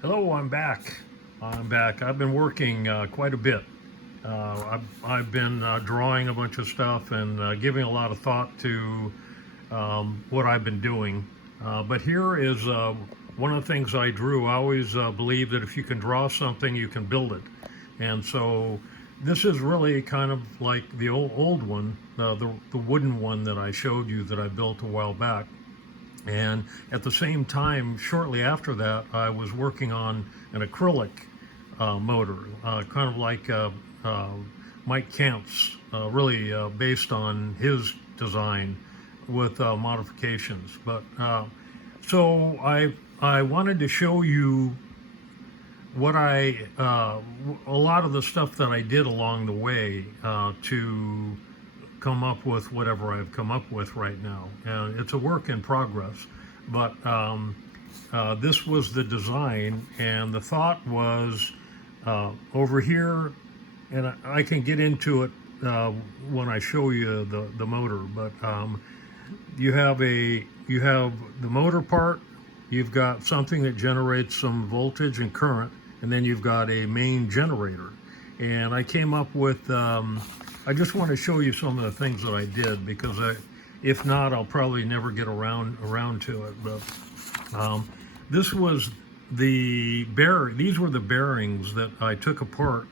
Hello, I'm back. I'm back. I've been working quite a bit. I've been drawing a bunch of stuff and giving a lot of thought to what I've been doing. But here is one of the things I drew. I always believe that if you can draw something, you can build it. And so this is really kind of like the old one, the wooden one that I showed you that I built a while back. And at the same time, shortly after that, I was working on an acrylic motor, kind of like Mike Kemp's, really based on his design with modifications. But so I wanted to show you what a lot of the stuff that I did along the way to come up with whatever I've come up with right now. And it's a work in progress, but this was the design, and the thought was over here, and I can get into it when I show you the motor. But you have the motor part. You've got something that generates some voltage and current, and then you've got a main generator. And I came up with. I just want to show you some of the things that I did because if not, I'll probably never get around to it. But this was these were the bearings that I took apart,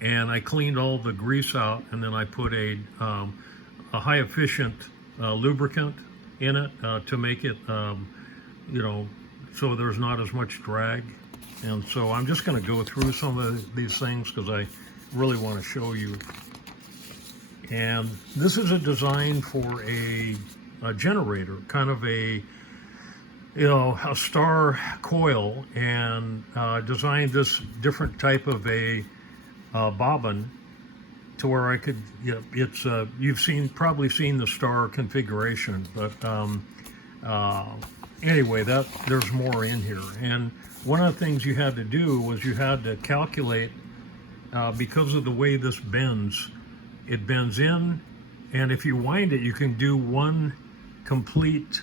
and I cleaned all the grease out, and then I put a high efficient lubricant in it to make it, you know, so there's not as much drag. And so I'm just going to go through some of these things because I really want to show you. And this is a design for a generator, kind of a star coil, and designed this different type of a bobbin to where I could, it's you've probably seen the star configuration, but anyway, there's more in here. And one of the things you had to do was you had to calculate because of the way this bends. It bends in, and if you wind it, you can do one complete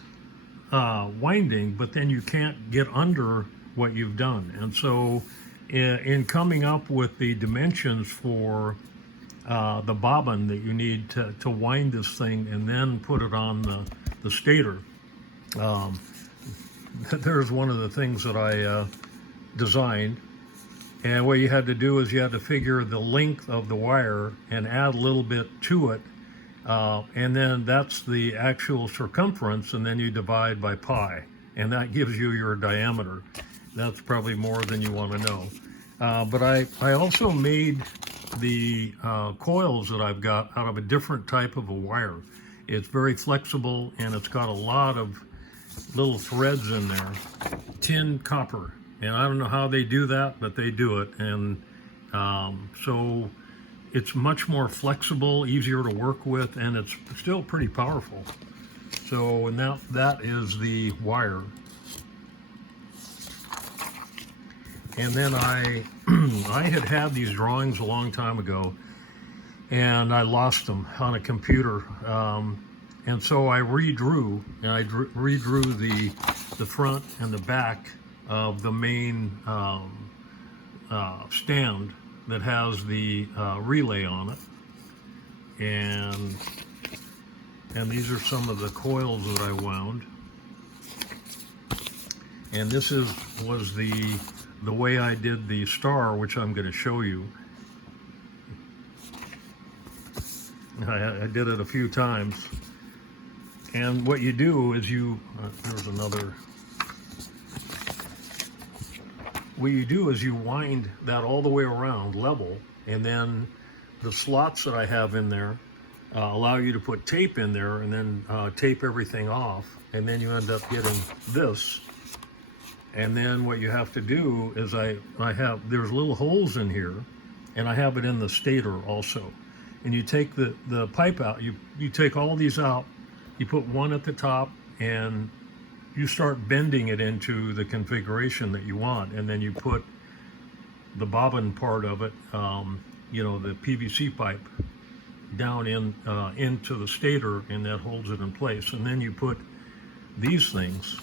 winding, but then you can't get under what you've done. And so, in coming up with the dimensions for the bobbin that you need to wind this thing and then put it on the stator, there's one of the things that I designed. And what you had to do is you had to figure the length of the wire and add a little bit to it. And then that's the actual circumference, and then you divide by pi. And that gives you your diameter. That's probably more than you want to know. But I also made the coils that I've got out of a different type of a wire. It's very flexible, and it's got a lot of little threads in there, tin copper. And I don't know how they do that, but they do it. And so it's much more flexible, easier to work with, and it's still pretty powerful. So, and that is the wire. And then I had these drawings a long time ago, and I lost them on a computer. And so I redrew, and I redrew the front and the back of the main stand that has the relay on it, and these are some of the coils that I wound, and this was the way I did the star, which I'm going to show you. I did it a few times, and what you do is there's another. What you do is you wind that all the way around level, and then the slots that I have in there allow you to put tape in there and then tape everything off, and then you end up getting this. And then what you have to do is there's little holes in here, and I have it in the stator also. And you take the pipe out, you take all these out, you put one at the top, and you start bending it into the configuration that you want, and then you put the bobbin part of it, the PVC pipe, down into the stator, and that holds it in place. And then you put these things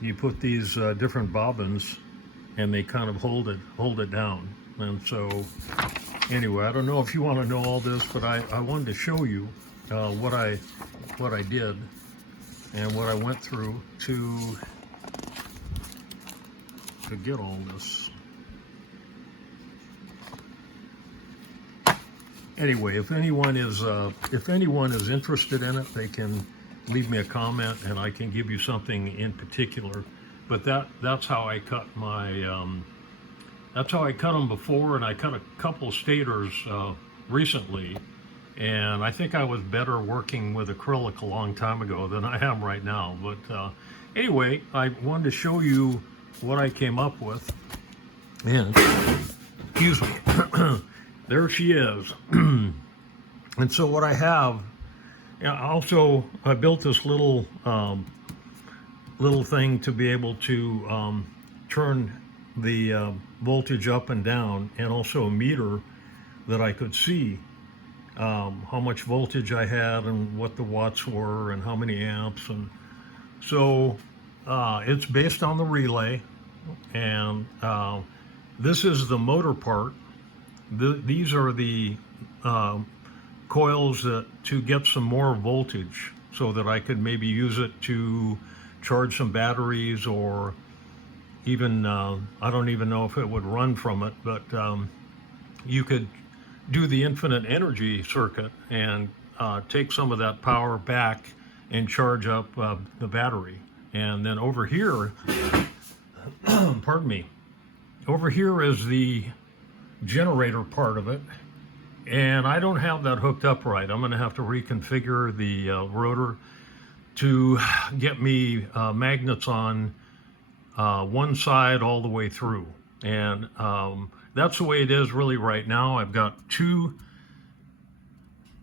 you put these different bobbins, and they kind of hold it down. And so, anyway, I don't know if you want to know all this, but I wanted to show you what I did and what I went through to get all this. Anyway, if anyone is interested in it, they can leave me a comment, and I can give you something in particular. But that's how I cut my that's how I cut them before, and I cut a couple stators recently. And I think I was better working with acrylic a long time ago than I am right now. But anyway, I wanted to show you what I came up with. And excuse me. There she is. And so what I have, also I built this little thing to be able to turn the voltage up and down, and also a meter that I could see how much voltage I had and what the watts were and how many amps. And so it's based on the relay, and this is the motor part. These are the coils to get some more voltage, so that I could maybe use it to charge some batteries, or even I don't even know if it would run from it, but you could do the infinite energy circuit and take some of that power back and charge up the battery. And then over here, pardon me, over here is the generator part of it, and I don't have that hooked up right. I'm going to have to reconfigure the rotor to get me magnets on one side all the way through. And that's the way it is really right now. I've got two,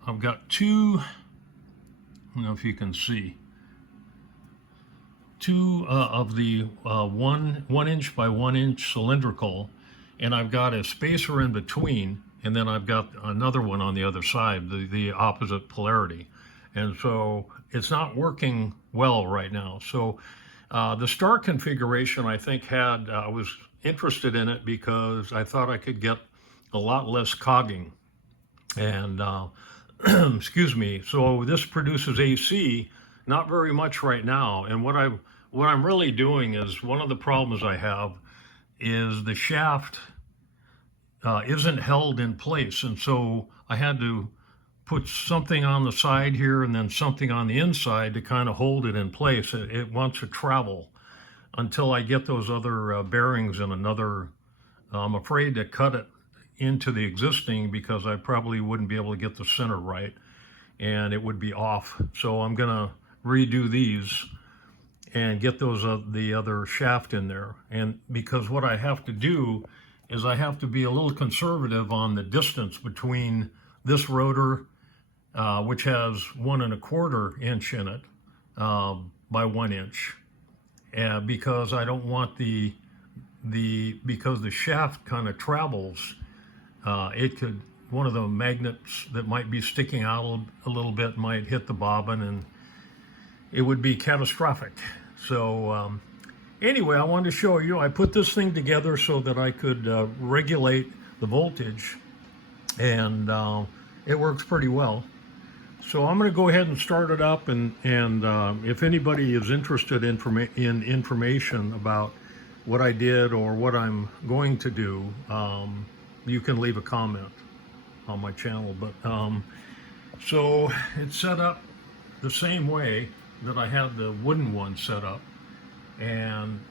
I don't know if you can see, two of the 1 inch by 1 inch cylindrical, and I've got a spacer in between, and then I've got another one on the other side, the opposite polarity. And so it's not working well right now. So the star configuration, I think, I was interested in it because I thought I could get a lot less cogging. And excuse me, so this produces AC, not very much right now. And what I'm really doing is, one of the problems I have is the shaft isn't held in place. And so I had to put something on the side here and then something on the inside to kind of hold it in place. It wants to travel until I get those other bearings in another. I'm afraid to cut it into the existing because I probably wouldn't be able to get the center right, and it would be off. So I'm gonna redo these and get those the other shaft in there. And because what I have to do is I have to be a little conservative on the distance between this rotor, which has 1 1/4 inch in it by 1 inch, because I don't want because the shaft kind of travels, one of the magnets that might be sticking out a little bit might hit the bobbin, and it would be catastrophic. So anyway, I wanted to show you, I put this thing together so that I could regulate the voltage, and it works pretty well. So I'm going to go ahead and start it up, and if anybody is interested in information about what I did or what I'm going to do, you can leave a comment on my channel. But so it's set up the same way that I had the wooden one set up. And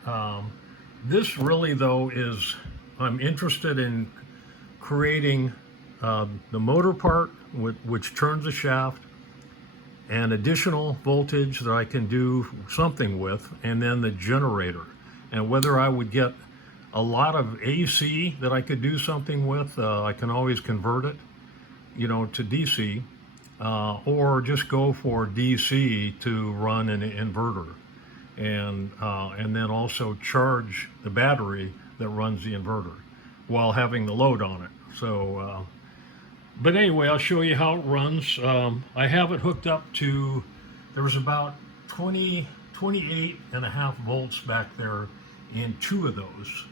this really, though, is, I'm interested in creating the motor part, which turns the shaft, and additional voltage that I can do something with, and then the generator. And whether I would get a lot of AC that I could do something with, I can always convert it, to DC, or just go for DC to run an inverter, and then also charge the battery that runs the inverter while having the load on it. So, but anyway, I'll show you how it runs. I have it hooked up to, there was about 20 28.5 volts back there in two of those.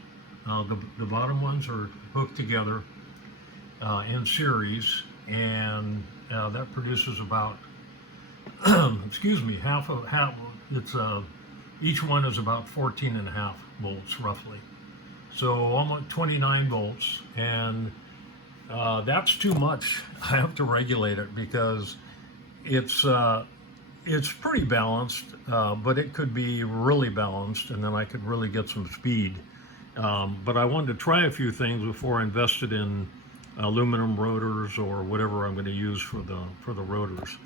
The bottom ones are hooked together in series, and that produces about excuse me, half. It's each one is about 14.5 volts roughly. So almost 29 volts, and that's too much. I have to regulate it because it's pretty balanced, but it could be really balanced, and then I could really get some speed. But I wanted to try a few things before I invested in aluminum rotors or whatever I'm going to use for the rotors.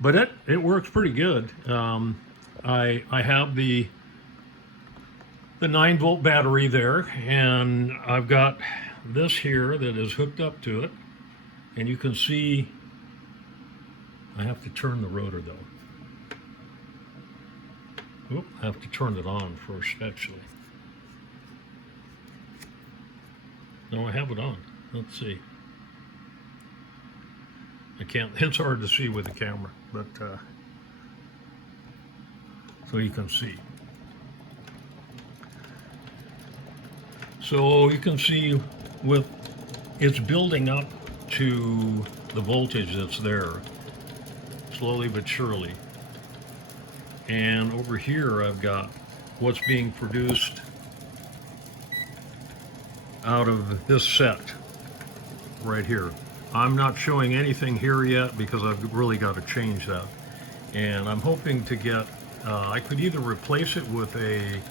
But it works pretty good. I have the 9-volt battery there, and I've got this here that is hooked up to it, and you can see I have to turn the rotor though. Oop, I have to turn it on first actually. No, I have it on. Let's see. I can't, it's hard to see with the camera, but so you can see. So you can see with it's building up to the voltage that's there, slowly but surely. And over here I've got what's being produced out of this set right here. I'm not showing anything here yet because I've really got to change that. And I'm hoping to get, I could either replace it with an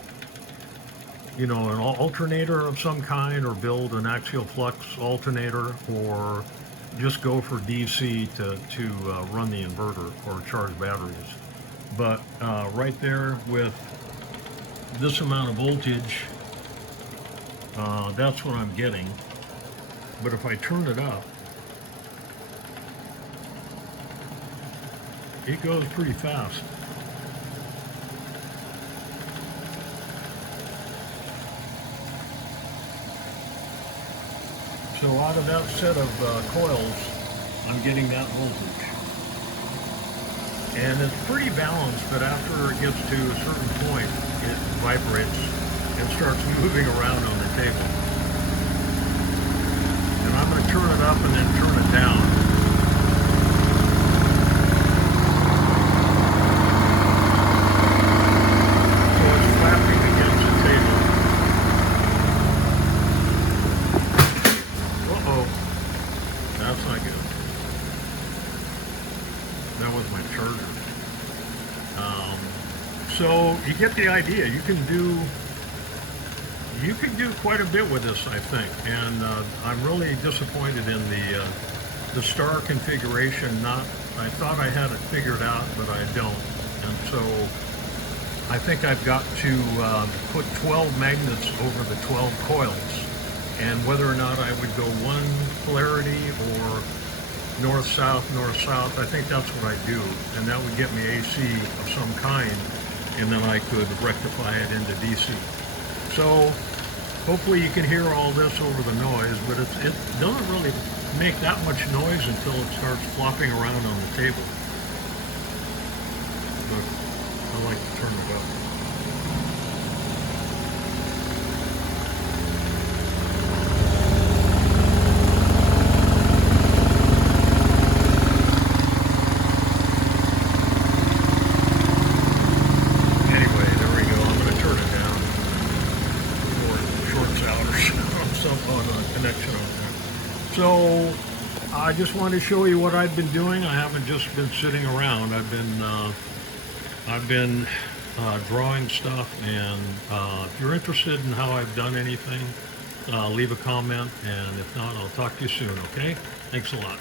alternator of some kind, or build an axial flux alternator, or just go for DC to run the inverter or charge batteries. But right there with this amount of voltage, that's what I'm getting. But if I turn it up, it goes pretty fast. So out of that set of coils, I'm getting that voltage. And it's pretty balanced, but after it gets to a certain point, it vibrates and starts moving around on the table. And I'm going to turn it up and then turn it down. So it's flapping against the table. Uh-oh. That's not good. That was my charger. So you get the idea. You can do quite a bit with this, I think. And I'm really disappointed in the star configuration. I thought I had it figured out, but I don't. And so I think I've got to put 12 magnets over the 12 coils. And whether or not I would go one polarity or north-south, north-south, I think that's what I do. And that would get me AC of some kind, and then I could rectify it into DC. So hopefully you can hear all this over the noise, but it doesn't really make that much noise until it starts flopping around on the table. But I like to turn it up. So I just wanted to show you what I've been doing. I haven't just been sitting around. I've been drawing stuff, and if you're interested in how I've done anything, leave a comment, and if not, I'll talk to you soon, okay? Thanks a lot.